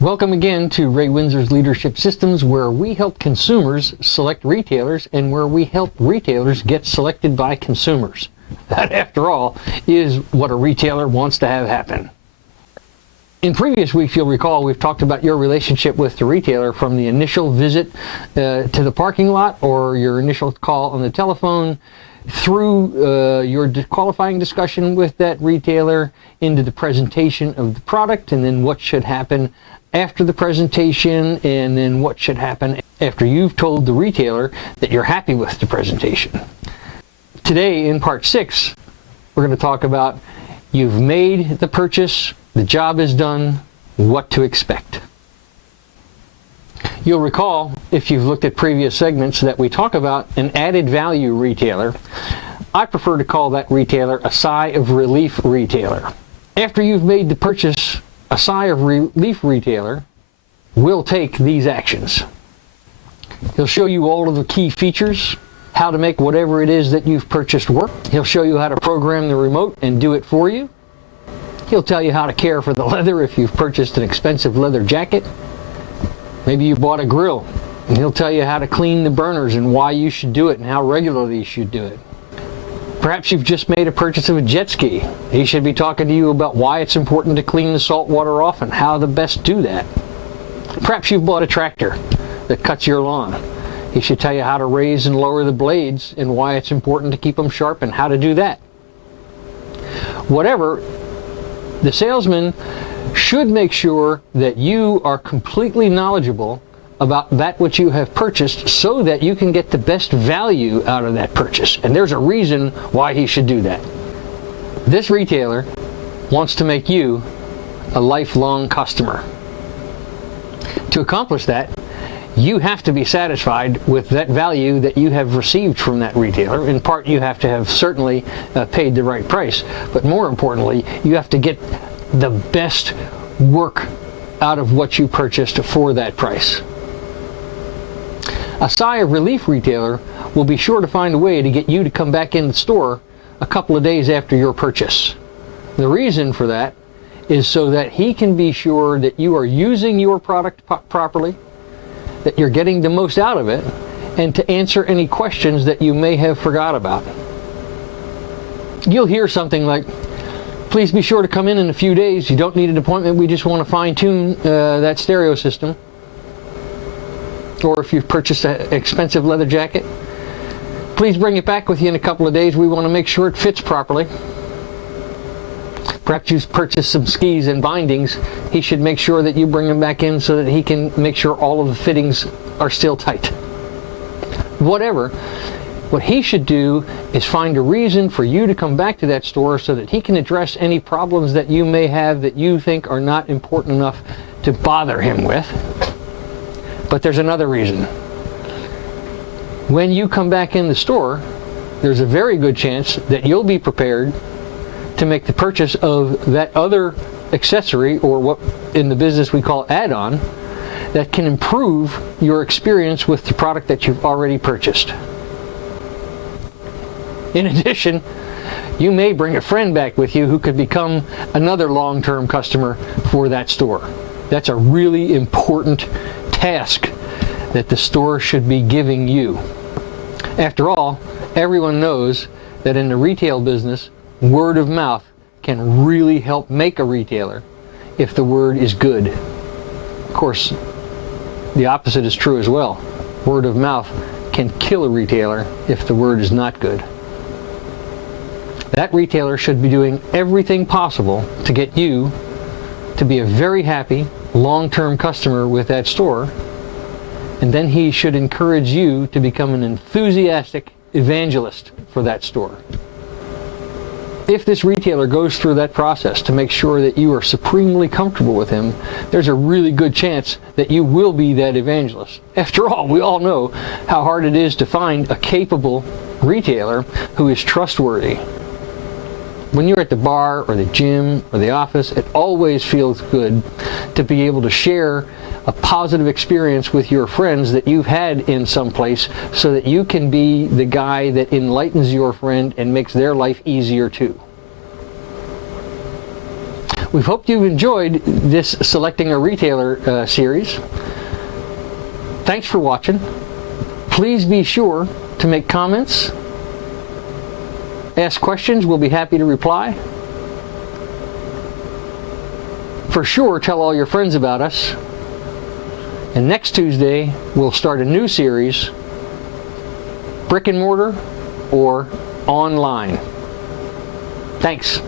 Welcome again to Ray Windsor's Leadership Systems, where we help consumers select retailers and where we help retailers get selected by consumers. That, after all, is what a retailer wants to have happen. In previous weeks, you'll recall, we've talked about your relationship with the retailer from the initial visit to the parking lot or your initial call on the telephone through your qualifying discussion with that retailer into the presentation of the product, and then what should happen after the presentation, and then what should happen after you've told the retailer that you're happy with the presentation. Today, in part 6, we're going to talk about you've made the purchase, the job is done, what to expect. You'll recall, if you've looked at previous segments, that we talk about an added value retailer. I prefer to call that retailer a sigh of relief retailer. After you've made the purchase, a sigh of relief retailer will take these actions. He'll show you all of the key features, how to make whatever it is that you've purchased work. He'll show you how to program the remote and do it for you. He'll tell you how to care for the leather if you've purchased an expensive leather jacket. Maybe you bought a grill, and he'll tell you how to clean the burners and why you should do it and how regularly you should do it. Perhaps you've just made a purchase of a jet ski. He should be talking to you about why it's important to clean the salt water off and how to best do that. Perhaps you've bought a tractor that cuts your lawn. He should tell you how to raise and lower the blades and why it's important to keep them sharp and how to do that. Whatever, the salesman should make sure that you are completely knowledgeable about that which you have purchased so that you can get the best value out of that purchase. And there's a reason why he should do that. This retailer wants to make you a lifelong customer. To accomplish that, you have to be satisfied with that value that you have received from that retailer. In part, you have to have certainly paid the right price, but more importantly, you have to get the best work out of what you purchased for that price. A sigh of relief retailer will be sure to find a way to get you to come back in the store a couple of days after your purchase. The reason for that is so that he can be sure that you are using your product properly, that you're getting the most out of it, and to answer any questions that you may have forgot about. You'll hear something like, "Please be sure to come in a few days. You don't need an appointment. We just want to fine-tune that stereo system." Or if you've purchased an expensive leather jacket, "Please bring it back with you in a couple of days. We want to make sure it fits properly." Perhaps you've purchased some skis and bindings. He should make sure that you bring them back in so that he can make sure all of the fittings are still tight. Whatever. What he should do is find a reason for you to come back to that store so that he can address any problems that you may have that you think are not important enough to bother him with. But there's another reason. When you come back in the store, there's a very good chance that you'll be prepared to make the purchase of that other accessory, or what in the business we call add-on, that can improve your experience with the product that you've already purchased. In addition, you may bring a friend back with you who could become another long-term customer for that store. That's a really important task that the store should be giving you. After all, everyone knows that in the retail business, word of mouth can really help make a retailer if the word is good. Of course, the opposite is true as well. Word of mouth can kill a retailer if the word is not good. That retailer should be doing everything possible to get you to be a very happy, long-term customer with that store, and then he should encourage you to become an enthusiastic evangelist for that store. If this retailer goes through that process to make sure that you are supremely comfortable with him, there's a really good chance that you will be that evangelist. After all, we all know how hard it is to find a capable retailer who is trustworthy. When you're at the bar or the gym or the office, it always feels good to be able to share a positive experience with your friends that you've had in some place so that you can be the guy that enlightens your friend and makes their life easier too. We hope you've enjoyed this Selecting a Retailer series. Thanks for watching. Please be sure to make comments, ask questions. We'll be happy to reply. For sure, tell all your friends about us. And next Tuesday, we'll start a new series, Brick and Mortar or Online. Thanks.